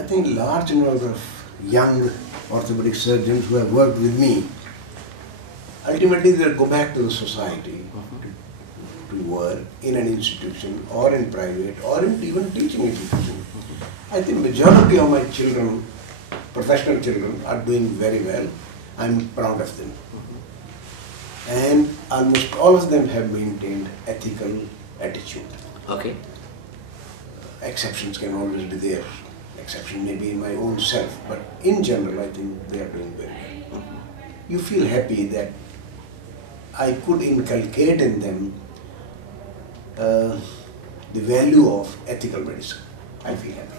I think large number of young orthopedic surgeons who have worked with me, ultimately they'll go back to the society to work in an institution or in private or in even teaching institution. I think majority of my children, professional children, are doing very well. I'm proud of them. And almost all of them have maintained ethical attitude. Okay. Exceptions can always be there. Exception may be in my own self, but in general I think they are doing very well. You feel happy that I could inculcate in them the value of ethical medicine. I feel happy.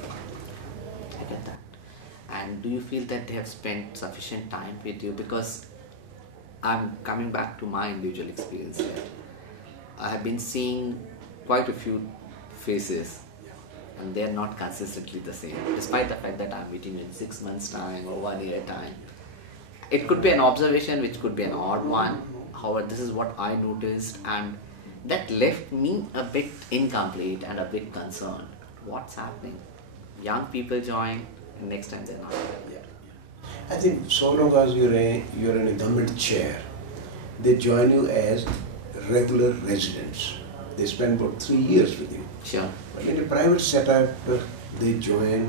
I get that. And do you feel that they have spent sufficient time with you? Because I'm coming back to my individual experience here. I have been seeing quite a few faces and they are not consistently the same, despite the fact that I'm meeting you in 6 months time or 1 year time. It could be an observation which could be an odd one. However, this is what I noticed and that left me a bit incomplete and a bit concerned. What's happening? Young people join and next time they're not there. I think so long as you're in a government chair, they join you as regular residents. They spend about 3 years with you. Sure. But in a private setup, they join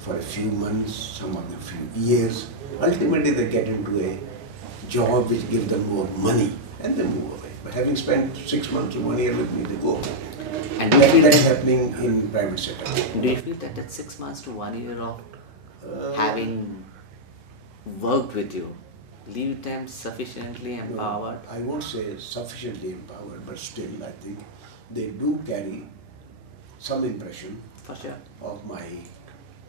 for a few months, some of them few years. Ultimately, they get into a job which gives them more money and they move away. But having spent 6 months or 1 year with me, they go. And that is happening in private setup. Do you feel that 6 months to 1 year of having worked with you leave them sufficiently empowered? No, I won't say sufficiently empowered, but still I think they do carry some impression For sure. of my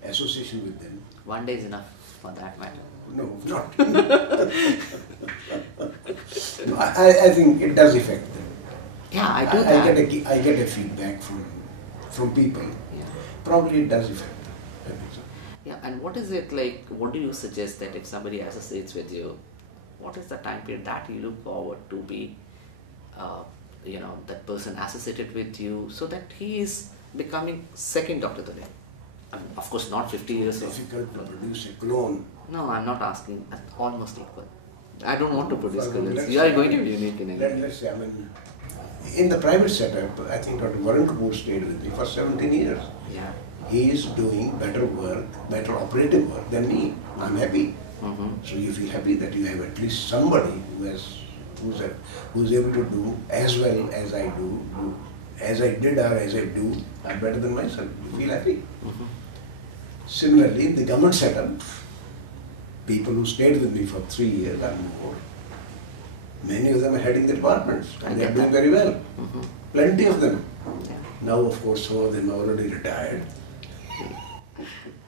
association with them. 1 day is enough for that matter. No, not. No, I think it does affect them. Yeah, I do that. I get a feedback from people. Yeah. Probably it does affect them. I think so. Yeah, and what is it like, what do you suggest that if somebody associates with you, what is the time period that you look forward to be, that person associated with you so that he is becoming second Dr. Tuli? I mean, of course not 50 years It's old. difficult to produce a clone. No, I'm not asking, almost equal. I don't want to produce Well, clones. let's You are say- going to be unique in India. Let's say, in the private setup, I think Dr. Varun Kapoor stayed with me for 17 years. Yeah. He is doing better work, better operative work than me. I'm happy. Mm-hmm. So you feel happy that you have at least somebody who's able to do as well as I do, as I did or as I do, are better than myself. You feel happy. Mm-hmm. Similarly, in the government setup, people who stayed with me for 3 years or more, many of them are heading the departments and they are doing very well. Mm-hmm. Plenty of them. Yeah. Now, of course, some of them are already retired.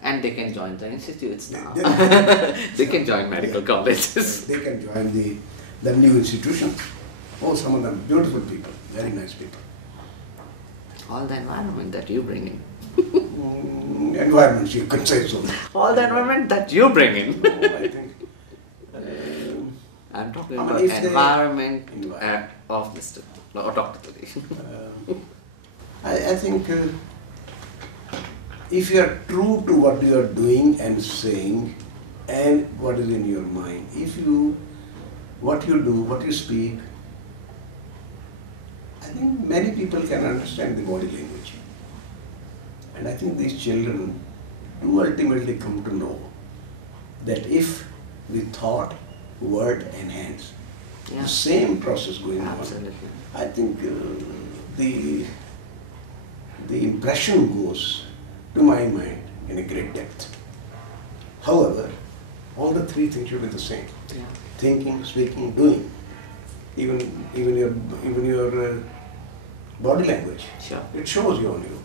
And they can join the institutes now. They- They can join medical colleges. They can join the new institutions. Oh, some of them beautiful people, very nice people. All the environment that you bring in. Environments, you can say so. All the environment that you bring in. I think. I'm talking I mean, about if they- environment Environment. of Mr. or Dr. Tuli. I think if you are true to what you are doing and saying and what is in your mind, what you do, what you speak, I think many people can understand the body language. And I think these children do ultimately come to know that if with thought, word and hands, Yeah. the same process going Absolutely. on, I think the impression goes to my mind in a great depth. However, all the three things should be the same. Yeah. Thinking, speaking, doing. Even your body language. Sure. It shows you on you.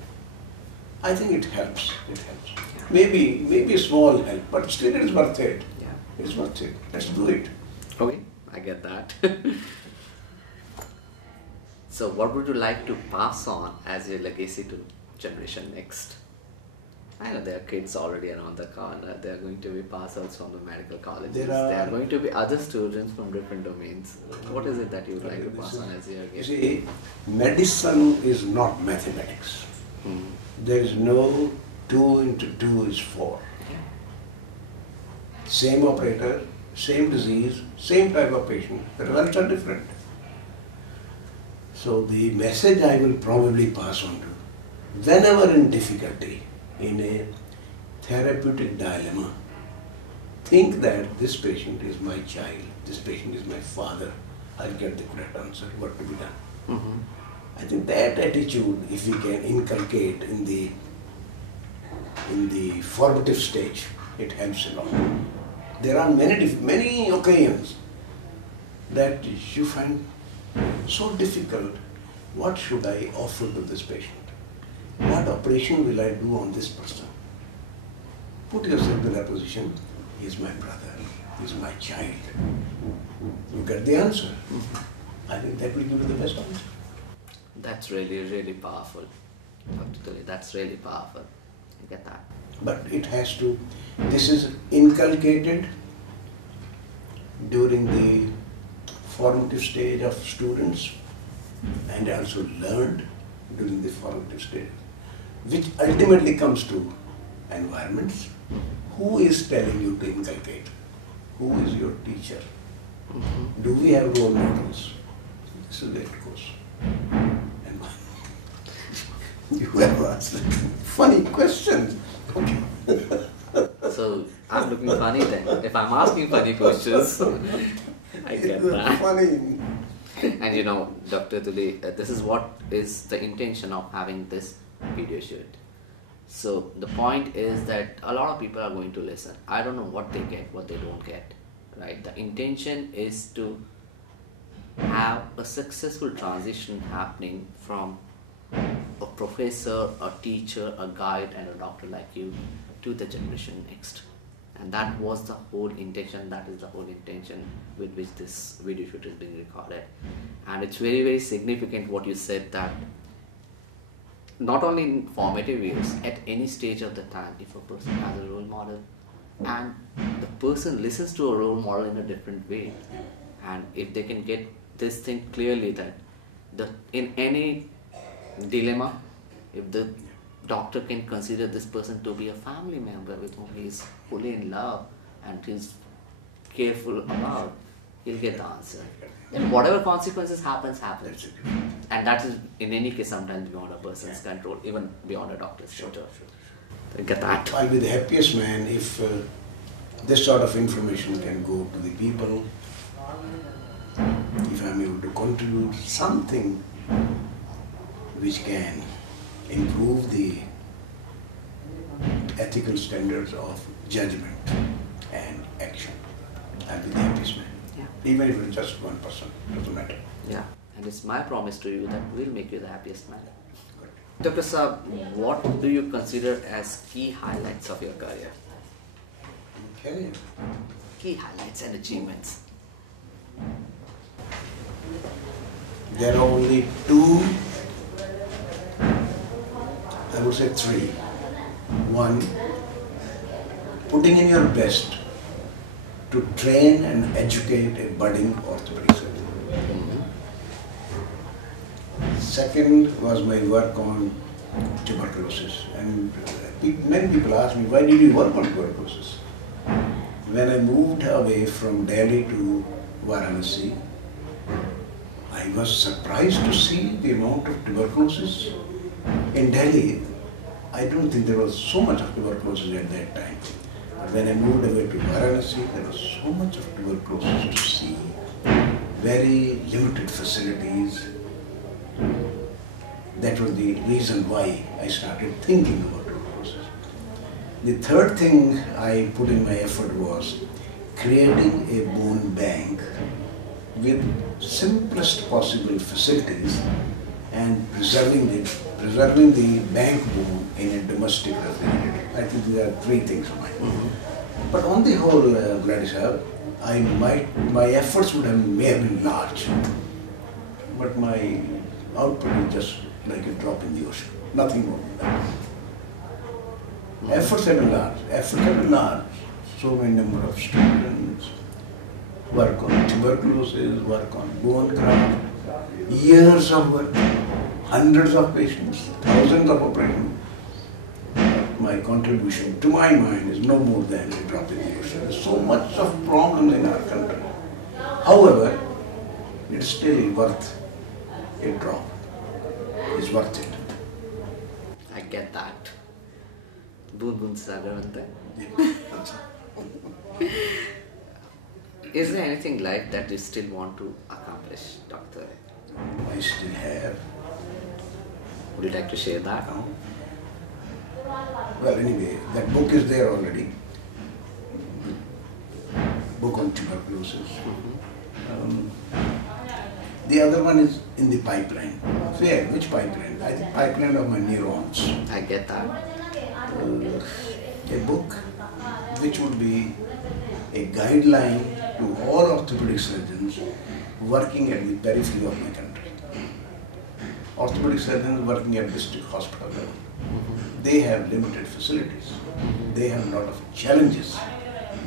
I think it helps. It helps. Maybe a small help, but still it is worth it. Yeah. It's worth it. Let's do it. Okay, I get that. So what would you like to pass on as your legacy to generation next? I know there are kids already around the corner. There are going to be pass-outs from the medical colleges. There are going to be other students from different domains. What is it that you would like to pass on as your You gift? see, medicine is not mathematics. Hmm. There is no 2 into 2 is 4. Same operator, same disease, same type of patient, the results are different. So the message I will probably pass on to, whenever in difficulty, in a therapeutic dilemma, think that this patient is my child, this patient is my father, I'll get the correct answer, what to be done. Mm-hmm. I think that attitude, if we can inculcate in the formative stage, it helps a lot. There are many occasions that you find so difficult. What should I offer to this patient? What operation will I do on this person? Put yourself in that position. He is my brother. He is my child. You get the answer. I think that will give you the best answer. That's really, really powerful, Dr. Tuli. That's really powerful. I get that. But it has to, this is inculcated during the formative stage of students and also learned during the formative stage, which ultimately comes to environments. Who is telling you to inculcate? Who is your teacher? Mm-hmm. Do we have role models? This is where it goes. And you have asked funny questions. Okay. So I'm looking funny then. If I'm asking funny questions, I get that. Funny. And you know, Dr. Tuli, this is what is the intention of having this video shoot. So the point is that a lot of people are going to listen. I don't know what they get, what they don't get, right? The intention is to have a successful transition happening from a professor, a teacher, a guide and a doctor like you to the generation next. And that was the whole intention, that is the whole intention with which this video shoot is being recorded. And it's very, very significant what you said, that not only in formative years, at any stage of the time, if a person has a role model and the person listens to a role model in a different way, and if they can get this thing clearly that in any dilemma, if the doctor can consider this person to be a family member with whom he is fully in love and he's careful about, he'll get the answer. Then whatever consequences happens. And that is in any case sometimes beyond a person's control, even beyond a doctor's control. So get that. I'll be the happiest man if this sort of information can go to the people, if I'm able to contribute something which can improve the ethical standards of judgment and action. I'll be the happiest man. Yeah. Even if it's just one person, doesn't matter. Yeah. And it's my promise to you that we'll make you the happiest man. Good. Dr. Saab, what do you consider as key highlights of your career? Okay. Key highlights and achievements. There are only two, I would say three. One, putting in your best to train and educate a budding orthopedic surgeon. Second was my work on tuberculosis, and many people ask me, why did you work on tuberculosis? When I moved away from Delhi to Varanasi, I was surprised to see the amount of tuberculosis. In Delhi, I don't think there was so much of tuberculosis at that time. But when I moved away to Varanasi, there was so much of tuberculosis to see. Very limited facilities. That was the reason why I started thinking about tuberculosis. The third thing I put in my effort was creating a bone bank with simplest possible facilities and preserving the bank bone in a domestic refrigerator. I think there are three things of mine. But on the whole, Vladisar, my efforts may have been large, but my output is just like a drop in the ocean, nothing more than that. Efforts have been large. So many number of students, work on tuberculosis, work on bone graft, years of work, hundreds of patients, thousands of operations. my contribution, to my mind, is no more than a drop in the ocean. There's so much of problems in our country. However, it's still worth a drop. It's worth it. I get that. Boon boon se sagar banta hai. Is there anything in life that you still want to accomplish, Doctor? I still have. Would you like to share that? No. Well, anyway, that book is there already. Book on tuberculosis. The other one is in the pipeline. So yeah, which pipeline? I think pipeline of my neurons. I get that. A book which would be a guideline to all orthopedic surgeons working at the periphery of my country. Orthopedic surgeons working at district hospital level. They have limited facilities. They have a lot of challenges.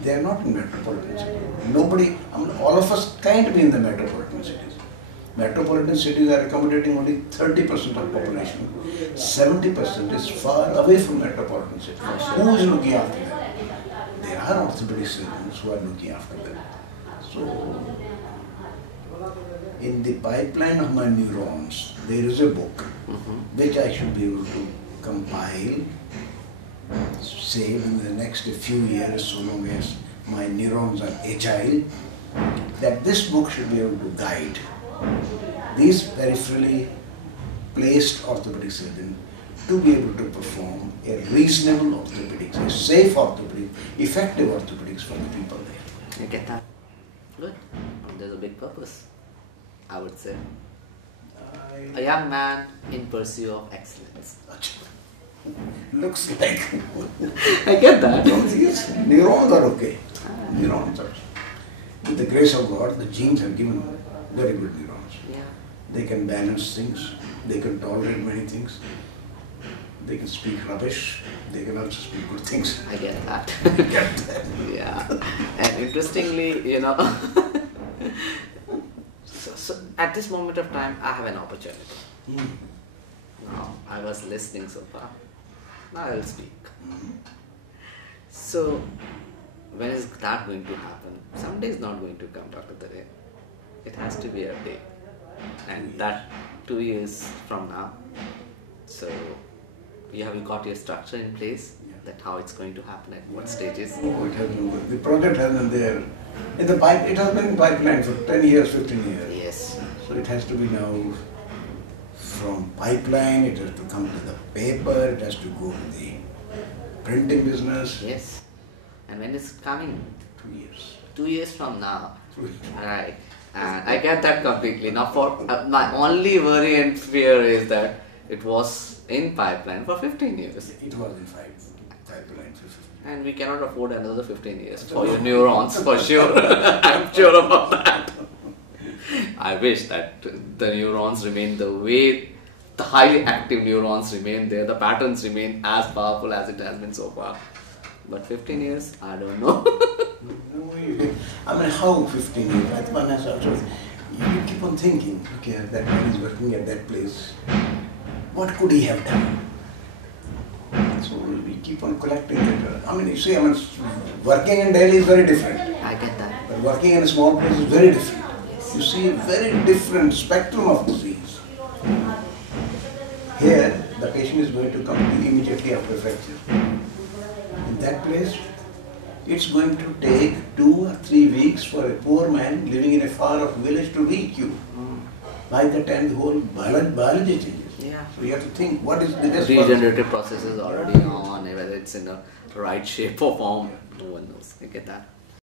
They are not in metropolitan cities. Nobody, all of us can't be in the metropolitan cities. Metropolitan cities are accommodating only 30% of population. 70% is far away from metropolitan cities. Who is looking after them? There are orthopedic surgeons who are looking after them. So, in the pipeline of my neurons, there is a book which I should be able to compile, say in the next few years, so long as my neurons are agile, that this book should be able to guide these peripherally placed orthopedic surgeons to be able to perform a reasonable orthopedics, a safe orthopedic, effective orthopedics for the people there. You get that? Good. There's a big purpose, I would say. A young man in pursuit of excellence. Looks like I get that. yes, neurons are okay. Neurons are. With the grace of God, the genes have given very good neurons. Yeah. They can balance things. They can tolerate many things. They can speak rubbish. They can also speak good things. I get that. Get that. Yeah. And interestingly, so at this moment of time, I have an opportunity. Now, I was listening so far. Now I will speak. So, when is that going to happen? Someday is not going to come, Dr. Tuli. It has to be a day. And that 2 years from now. So, you have got your structure in place? That how it's going to happen at what stages? Oh, it has been, the project has been there. In the pipe, it has been in pipeline for 10 years, 15 years. Yes. So it has to be now from pipeline, it has to come to the paper, it has to go to the printing business. Yes. And when it's coming? 2 years. 2 years from now. Right. And I get that completely. Now, for my only worry and fear is that it was in pipeline for 15 years. It was in pipeline for 15 years. And we cannot afford another 15 years for your neurons, for sure. I'm sure about that. I wish that the neurons remain the way, the highly active neurons remain there, the patterns remain as powerful as it has been so far. But 15 years, I don't know. I mean, how 15 years? At one has also, you keep on thinking, okay, that man is working at that place. What could he have done? So we keep on collecting data. I mean, you see, working in Delhi is very different. I get that. But working in a small place is very different. You see a very different spectrum of disease. Here, the patient is going to come to you immediately after fracture. In that place, it's going to take 2 or 3 weeks for a poor man living in a far-off village to reach you. By the time the whole biology changes. Yeah. So you have to think, what is the best regenerative process is already on, whether it's in a right shape or form, no one knows. I get that.